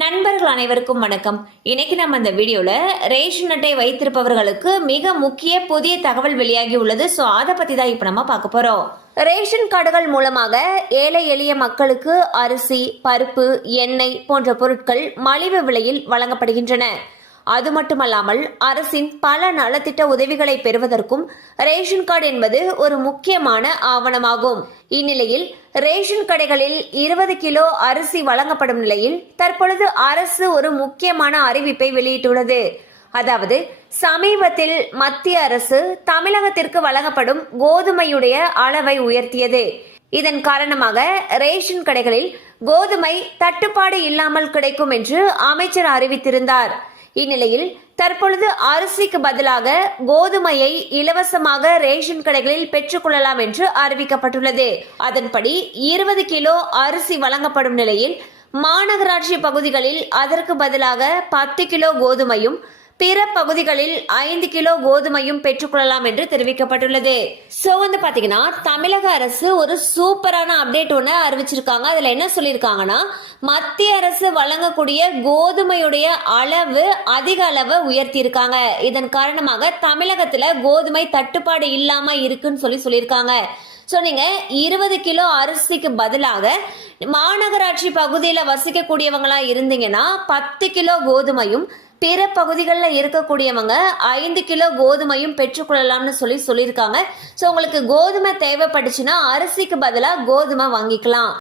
நண்பர்கள் அனைவருக்கும் வணக்கம். இன்னைக்கு நம்ம இந்த வீடியோல ரேஷன் அட்டை வைத்திருப்பவர்களுக்கு மிக முக்கிய புதிய தகவல் வெளியாகி உள்ளது. ஸோ அதை பத்தி தான் இப்ப நம்ம பார்க்க போறோம். ரேஷன் கார்டுகள் மூலமாக ஏழை எளிய மக்களுக்கு அரிசி, பருப்பு, எண்ணெய் போன்ற பொருட்கள் மலிவு விலையில் வழங்கப்படுகின்றன. அது மட்டுமல்லாமல் அரசின் பல நலத்திட்ட உதவிகளை பெறுவதற்கும் ரேஷன் கார்டு என்பது ஒரு முக்கியமான ஆவணமாகும். இந்நிலையில் ரேஷன் கடைகளில் 20 கிலோ அரிசி வழங்கப்படும் நிலையில் தற்பொழுது அரசு ஒரு முக்கியமான அறிவிப்பை வெளியிட்டுள்ளது. அதாவது சமீபத்தில் மத்திய அரசு தமிழகத்திற்கு வழங்கப்படும் கோதுமையுடைய அளவை உயர்த்தியது. இதன் காரணமாக ரேஷன் கடைகளில் கோதுமை தட்டுப்பாடு இல்லாமல் கிடைக்கும் என்று அமைச்சர் அறிவித்திருந்தார். இந்நிலையில் தற்பொழுது அரிசிக்கு பதிலாக கோதுமையை இலவசமாக ரேஷன் கடைகளில் பெற்றுக்கொள்ளலாம் என்று அறிவிக்கப்பட்டுள்ளது. அதன்படி 20 கிலோ அரிசி வழங்கப்படும் நிலையில் மாநகராட்சி பகுதிகளில் அதற்கு பதிலாக 10 கிலோ கோதுமையும், பிற பகுதிகளில் 5 கிலோ கோதுமையும் பெற்றுக்கொள்ளலாம் என்று தெரிவிக்கப்பட்டுள்ளது. சோ பாத்தீங்கன்னா தமிழக அரசு ஒரு சூப்பரான அப்டேட் ஒன்று அறிவிச்சிருக்காங்க. அதுல என்ன சொல்லியிருக்காங்கன்னா, மத்திய அரசு வழங்கக்கூடிய கோதுமையுடைய அளவு அதிக அளவு உயர்த்தி இருக்காங்க. இதன் காரணமாக தமிழகத்துல கோதுமை தட்டுப்பாடு இல்லாம இருக்குன்னு சொல்லியிருக்காங்க. ஸோ நீங்கள் 20 கிலோ அரிசிக்கு பதிலாக மாநகராட்சி பகுதியில் வசிக்கக்கூடியவங்களா இருந்தீங்கன்னா 10 கிலோ கோதுமையும், பிற பகுதிகளில் இருக்கக்கூடியவங்க 5 கிலோ கோதுமையும் பெற்றுக்கொள்ளலாம்னு சொல்லியிருக்காங்க. ஸோ உங்களுக்கு கோதுமை தேவைப்பட்டுச்சுன்னா அரிசிக்கு பதிலாக கோதுமை வாங்கிக்கலாம்.